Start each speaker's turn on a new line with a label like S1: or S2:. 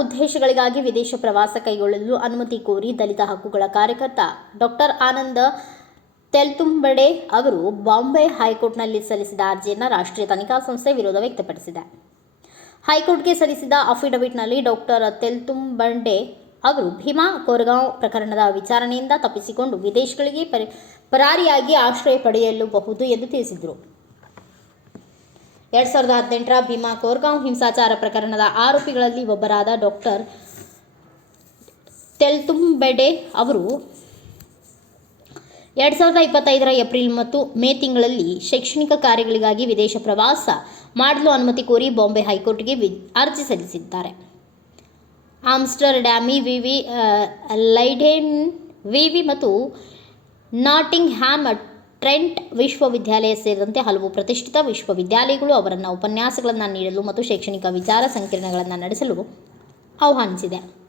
S1: ಉದ್ದೇಶಗಳಿಗಾಗಿ ವಿದೇಶ ಪ್ರವಾಸ ಕೈಗೊಳ್ಳಲು ಅನುಮತಿ ಕೋರಿ ದಲಿತ ಹಕ್ಕುಗಳ ಕಾರ್ಯಕರ್ತ ಡಾಕ್ಟರ್ ಆನಂದ ತೆಲ್ತುಂಬಡೆ ಅವರು ಬಾಂಬೆ ಹೈಕೋರ್ಟ್ನಲ್ಲಿ ಸಲ್ಲಿಸಿದ ಅರ್ಜಿಯನ್ನು ರಾಷ್ಟ್ರೀಯ ತನಿಖಾ ಸಂಸ್ಥೆ ವಿರೋಧ ವ್ಯಕ್ತಪಡಿಸಿದೆ. ಹೈಕೋರ್ಟ್ಗೆ ಸಲ್ಲಿಸಿದ ಅಫಿಡವಿಟ್ನಲ್ಲಿ ಡಾಕ್ಟರ್ ತೆಲ್ತುಂಬಂಡೆ ಅವರು ಭೀಮಾ ಕೋರಗಾಂವ್ ಪ್ರಕರಣದ ವಿಚಾರಣೆಯಿಂದ ತಪ್ಪಿಸಿಕೊಂಡು ವಿದೇಶಗಳಿಗೆ ಪರಿ, ಪರಾರಿಯಾಗಿ ಆಶ್ರಯ ಪಡೆಯಲೂಬಹುದು ಎಂದು ತಿಳಿಸಿದರು. ಎರಡು ಸಾವಿರದ ಹದಿನೆಂಟರ ಭೀಮಾ ಕೋರ್ಗಾಂವ್ ಹಿಂಸಾಚಾರ ಪ್ರಕರಣದ ಆರೋಪಿಗಳಲ್ಲಿ ಒಬ್ಬರಾದ ಡಾಕ್ಟರ್ ತೆಲ್ತುಂಬೆಡೆ ಅವರು ಎರಡು ಸಾವಿರದ ಇಪ್ಪತ್ತೈದರ ಏಪ್ರಿಲ್ ಮತ್ತು ಮೇ ತಿಂಗಳಲ್ಲಿ ಶೈಕ್ಷಣಿಕ ಕಾರ್ಯಗಳಿಗಾಗಿ ವಿದೇಶ ಪ್ರವಾಸ ಮಾಡಲು ಅನುಮತಿ ಕೋರಿ ಬಾಂಬೆ ಹೈಕೋರ್ಟ್ಗೆ ವಿ, ಅರ್ಜಿ ಸಲ್ಲಿಸಿದ್ದಾರೆ. ಆಮ್ಸ್ಟರ್ಡ್ಯಾಮಿ ವಿವಿ ಲೈಡೆನ್, ವಿವಿ ಮತ್ತು ನಾಟಿಂಗ್ ಹ್ಯಾಮ್ ಟ್ರೆಂಟ್ ವಿಶ್ವವಿದ್ಯಾಲಯ ಸೇರಿದಂತೆ ಹಲವು ಪ್ರತಿಷ್ಠಿತ ವಿಶ್ವವಿದ್ಯಾಲಯಗಳು ಅವರನ್ನು ಉಪನ್ಯಾಸಗಳನ್ನು ನೀಡಲು ಮತ್ತು ಶೈಕ್ಷಣಿಕ ವಿಚಾರ ಸಂಕಿರಣಗಳನ್ನು ನಡೆಸಲು ಆಹ್ವಾನಿಸಿದೆ.